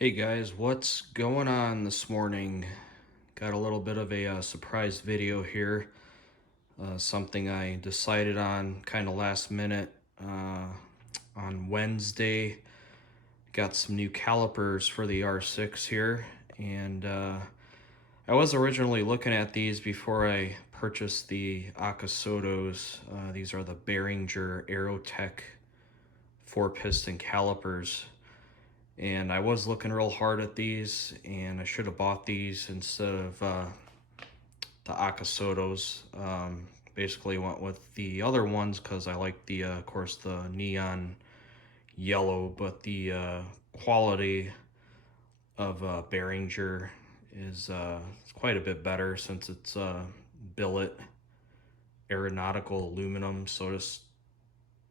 Hey guys, what's going on this morning? Got a little bit of a surprise video here. Something I decided on kind of last minute on Wednesday. Got some new calipers for the R6 here, and I was originally looking at these before I purchased the Akasotos. These are the Beringer Aerotec 4-piston calipers. And I was looking real hard at these, and I should have bought these instead of the Akasotos. Basically went with the other ones because I like the, of course, the neon yellow, but the quality of Behringer is quite a bit better since it's billet aeronautical aluminum, so it's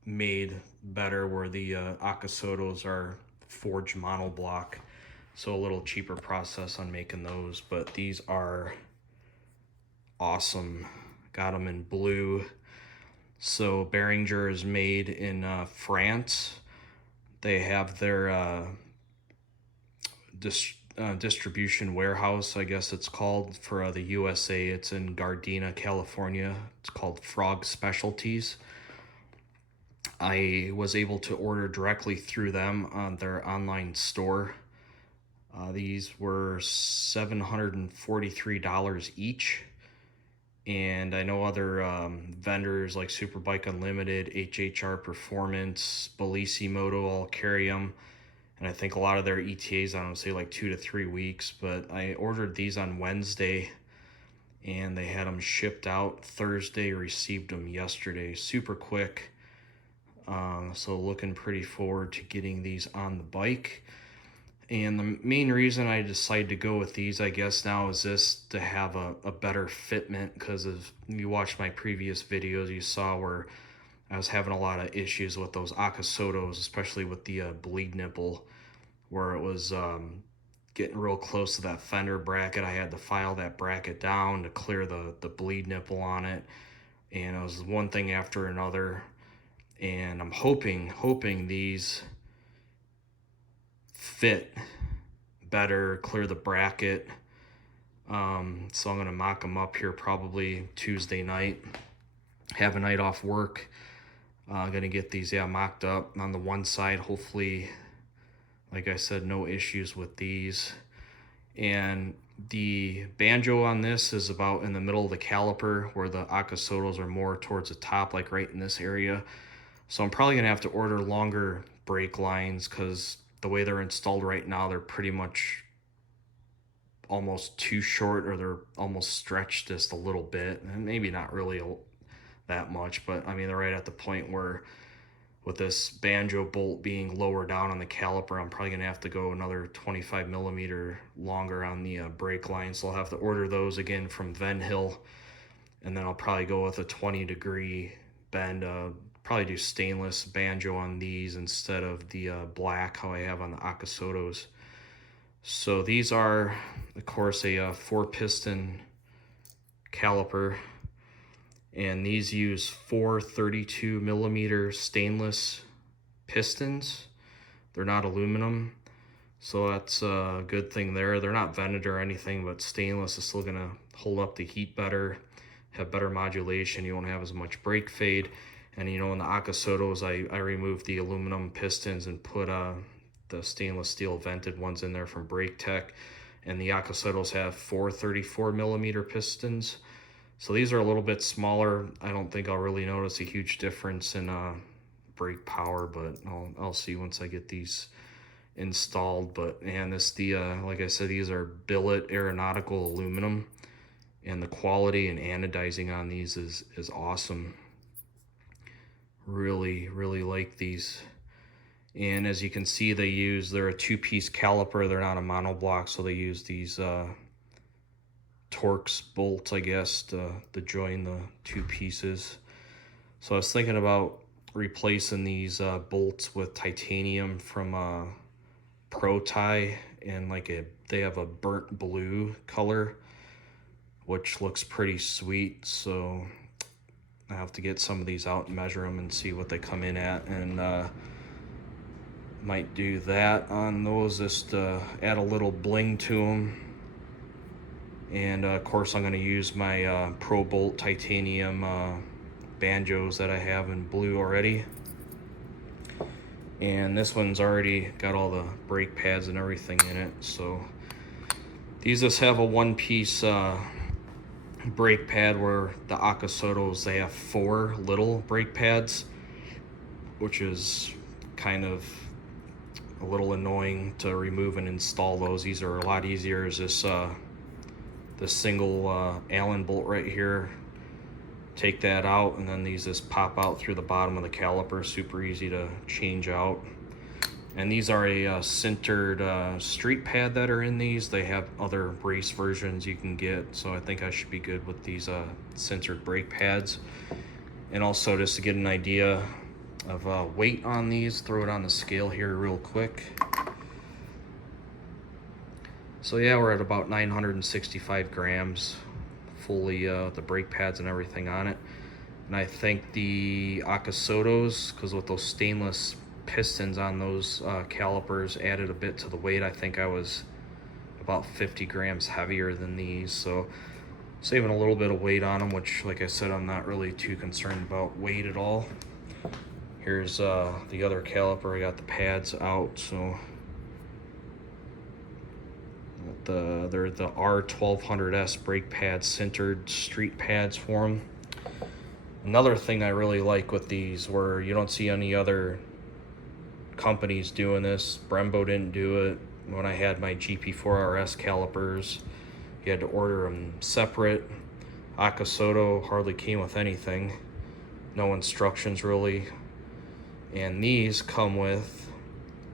made better, where the Akasotos are forged monoblock, so a little cheaper process on making those. But these are awesome. Got them in blue. So Beringer is made in France. They have their distribution warehouse, I guess it's called, for the USA. It's in Gardena, California. It's called Frog Specialties. I was able to order directly through them on their online store. These were $743 each. And I know other vendors like Superbike Unlimited, HHR Performance, Bellissimoto all carry them. And I think a lot of their ETAs, I don't say like 2 to 3 weeks. But I ordered these on Wednesday, and they had them shipped out Thursday, received them yesterday. Super quick. So looking pretty forward to getting these on the bike. And the main reason I decided to go with these, I guess, now is this to have a better fitment, because if you watched my previous videos, you saw where I was having a lot of issues with those Akasotos, especially with the bleed nipple, where it was getting real close to that fender bracket. I had to file that bracket down to clear the bleed nipple on it, and it was one thing after another. And I'm hoping these fit better, clear the bracket. So I'm gonna mock them up here probably Tuesday night. Have a night off work. Gonna get these mocked up on the one side. Hopefully, like I said, no issues with these. And the banjo on this is about in the middle of the caliper, where the Akasotos are more towards the top, like right in this area. So I'm probably gonna have to order longer brake lines, because the way they're installed right now, they're pretty much almost too short, or they're almost stretched just a little bit, and maybe not really that much, but I mean, they're right at the point where, with this banjo bolt being lower down on the caliper, I'm probably gonna have to go another 25 millimeter longer on the brake line. So I'll have to order those again from Venhill, and then I'll probably go with a 20-degree bend. Probably do stainless banjo on these instead of the black, how I have on the Akasotos. So these are, of course, a 4-piston caliper, and these use 4 32 millimeter stainless pistons. They're not aluminum, so that's a good thing there. They're not vented or anything, but stainless is still gonna hold up the heat better, have better modulation. You won't have as much brake fade. And you know, in the Akasotos, I removed the aluminum pistons and put the stainless steel vented ones in there from Aerotec. And the Akasotos have 4 34 millimeter pistons. So these are a little bit smaller. I don't think I'll really notice a huge difference in brake power, but I'll see once I get these installed. But man, like I said, these are billet aeronautical aluminum, and the quality and anodizing on these is awesome. Really like these. And as you can see, they're a 2-piece caliper. They're not a monoblock, so they use these Torx bolts, I guess, to join the 2 pieces. So I was thinking about replacing these bolts with titanium from Pro Tie, and they have a burnt blue color, which looks pretty sweet. So I have to get some of these out and measure them and see what they come in at, and Might do that on those just to add a little bling to them. And of course I'm going to use my Pro Bolt titanium banjos that I have in blue already. And this one's already got all the brake pads and everything in it. So these just have a one-piece brake pad, where the Akasotos, they have 4 little brake pads, which is kind of a little annoying to remove and install those. These are a lot easier as this single Allen bolt right here. Take that out, and then these just pop out through the bottom of the caliper. Super easy to change out. And these are a sintered street pad that are in these. They have other race versions you can get, so I think I should be good with these sintered brake pads. And also, just to get an idea of weight on these, throw it on the scale here real quick. So yeah, we're at about 965 grams, fully the brake pads and everything on it. And I think the Akasotos, because with those stainless pistons on those calipers, added a bit to the weight. I think I was about 50 grams heavier than these, so saving a little bit of weight on them, which, like I said, I'm not really too concerned about weight at all. Here's the other caliper. I got the pads out, so they're the R1200S brake pads, sintered street pads for them. Another thing I really like with these, where you don't see any other companies doing this, Brembo didn't do it. When I had my GP4RS calipers, you had to order them separate. Akasoto hardly came with anything, no instructions really. And these come with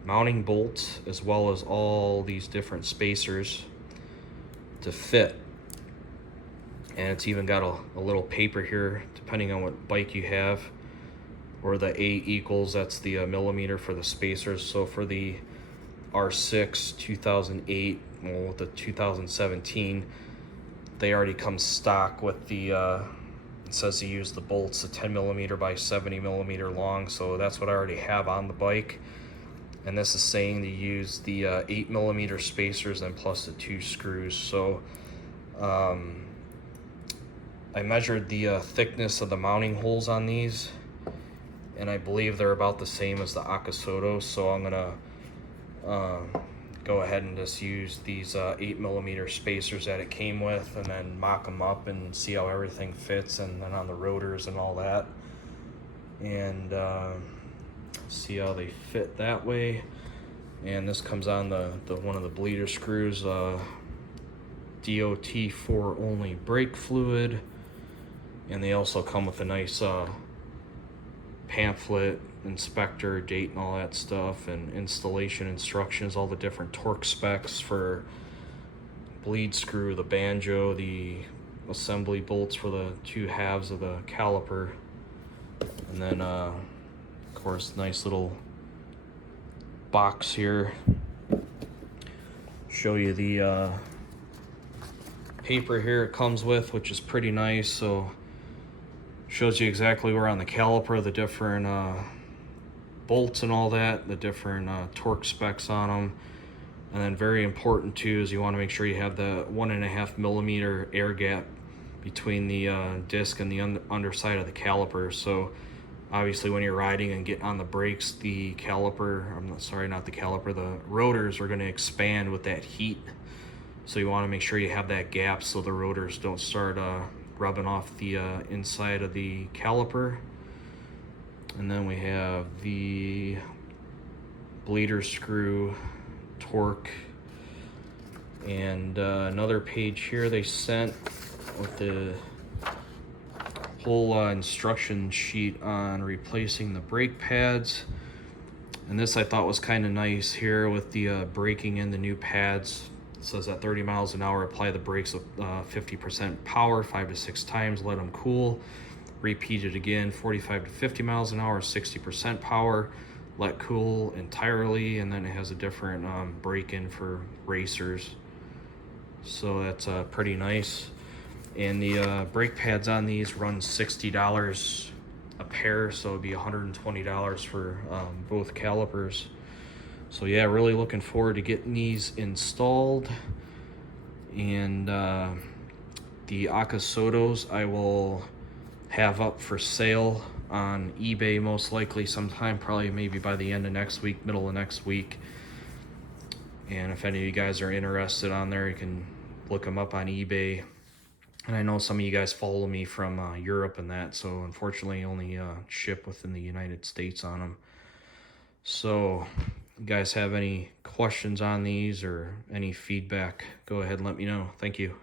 mounting bolts as well as all these different spacers to fit. And it's even got a little paper here, depending on what bike you have, where the A equals, that's the millimeter for the spacers. So for the R6 2008, well, with the 2017, they already come stock with the it says to use the bolts, a 10 millimeter by 70 millimeter long, so that's what I already have on the bike. And this is saying to use the 8 millimeter spacers and plus the 2 screws. So I measured the thickness of the mounting holes on these, and I believe they're about the same as the Akasoto, so I'm gonna go ahead and just use these 8 millimeter spacers that it came with, and then mock them up and see how everything fits, and then on the rotors and all that, and see how they fit that way. And this comes on the one of the bleeder screws, DOT4 only brake fluid, and they also come with a nice pamphlet, inspector, date, and all that stuff, and installation instructions, all the different torque specs for bleed screw, the banjo, the assembly bolts for the 2 halves of the caliper, and then of course nice little box here. Show you the paper here it comes with, which is pretty nice. So shows you exactly where on the caliper the different bolts and all that, the different torque specs on them. And then very important too is you want to make sure you have the 1.5 millimeter air gap between the disc and the underside of the caliper. So obviously when you're riding and getting on the brakes, the caliper, not the caliper, the rotors are going to expand with that heat. So you want to make sure you have that gap so the rotors don't start rubbing off the inside of the caliper. And then we have the bleeder screw torque, and another page here they sent with the whole instruction sheet on replacing the brake pads. And this I thought was kind of nice here with the breaking in the new pads. It says at 30 miles an hour, apply the brakes with 50% power 5 to 6 times, let them cool. Repeat it again, 45 to 50 miles an hour, 60% power, let cool entirely. And then it has a different break-in for racers. So that's pretty nice. And the brake pads on these run $60 a pair, so it'd be $120 for both calipers. So yeah, really looking forward to getting these installed. And the Akasotos I will have up for sale on eBay most likely sometime, probably maybe by the end of next week, middle of next week. And if any of you guys are interested on there, you can look them up on eBay. And I know some of you guys follow me from Europe and that, so unfortunately only ship within the United States on them. So you guys have any questions on these or any feedback, go ahead and let me know. Thank you.